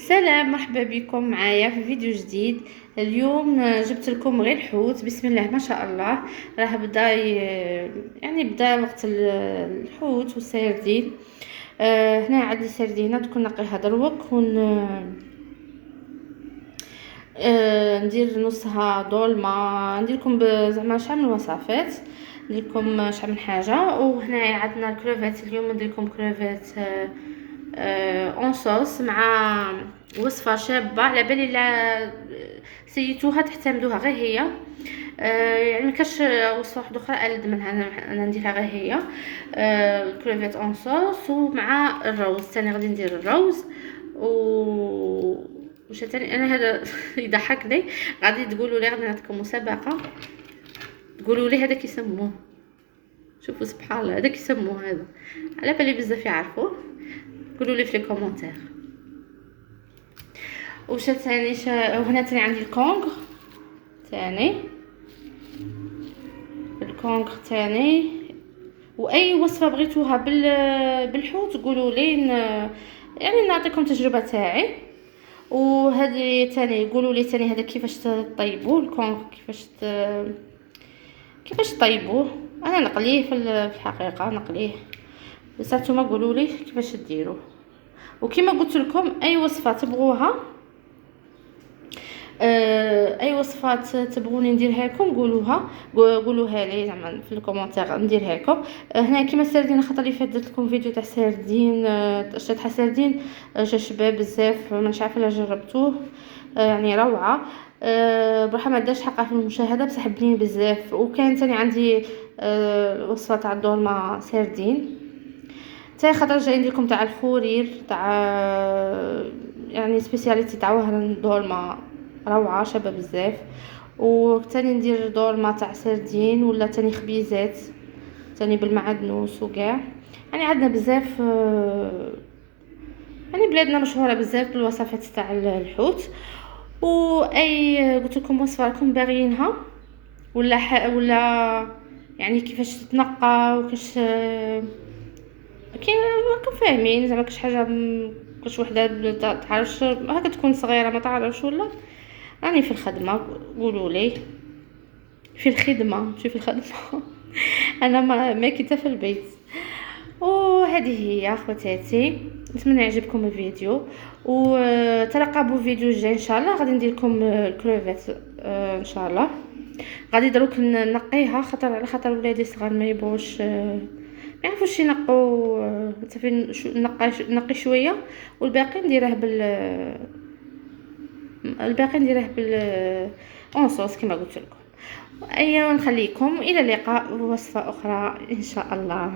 سلام، مرحبا بكم معايا في فيديو جديد. اليوم جبت لكم غير الحوت. بسم الله ما شاء الله. راه بدا وقت الحوت والسردين. هنا عندي سردينه دوك نقيها دروك ندير نصها دولمه. ندير لكم زعما شحال من وصفات، ندير لكم شحال من حاجه. وهنا عندنا الكروفيت. اليوم ندير لكم كروفيت اون صوص مع وصفه شابه. على بالي لا سيتوها تحتملوها غير هي. يعني مكاش وصفه واحده اخرى الد منها. انا نديرها غير هي. الكروفيت اون صوص ومع الروز ثاني غادي ندير الروز وش تاني. انا هذا يضحكني. غادي تقولوا لي غادي نعطيكم مسابقه، تقولوا لي هذا كيسموه. شوفوا سبحان الله، هذا كيسموه هذا. على بالي بزاف يعرفوه، قولوا لي في لي كومونتير. وش ثاني وهنا ثاني عندي الكونغ ثاني. الكونغ ثاني. واي وصفه بغيتوها بالحوت قولوا لي يعني نعطيكم تجربه تاعي. وهذه ثاني قولوا لي ثاني هذا كيفاش تطيبوه الكونغ، كيفاش تطيبوه. انا نقليه في الحقيقه نقليه، بس نتوما قولوا لي كيفاش ديروه. وكما قلت لكم اي وصفه تبغوها، اي وصفات تبغوني نديرها لكم قولوها لي زعما في الكومونتير نديرها لكم. هنا كيما السردين خاطر اللي فات درت لكم فيديو تاع سردين، شطحه سردين جا شباب بزاف. مانيش عارفه لا جربتوه، يعني روعه. بصح ما داش حقه في المشاهده بصح بنين بزاف. وكان ثاني عندي وصفه تاع الدولمه سردين تاع خاطر جاي نديركم تاع الخورير تاع يعني سبيسياليتي تاع وهران دولمه روعه شابه بزاف. وثاني ندير دولمه تاع سردين ولا ثاني خبيزات ثاني بالمعدنوس وكاع. يعني عندنا بزاف، يعني بلادنا مشهوره بزاف بالوصفات تاع الحوت. واي قلت لكم وصفه راكم باغيينها ولا يعني كيفاش تتنقى وكاش كاين راكم فاهمين زعما كاش حاجه كاش وحده تعرفش هكا تكون صغيره ما تعرفش ولا راني في الخدمه قولوا لي في الخدمه ماشي في الخدمه. انا ما كنت في البيت. وهذه هي اخواتاتي، نتمنى يعجبكم الفيديو وترقبوا الفيديو الجاي ان شاء الله. غادي ندير لكم الكروفيت ان شاء الله. غادي دروك نقيها على خاطر ولادي صغار ما يبغوش ما يعرفوش ينقوا. صافي نقي شويه والباقي نديره اون صوص كما قلت لكم. ايوا نخليكم الى اللقاء بوصفه اخرى ان شاء الله.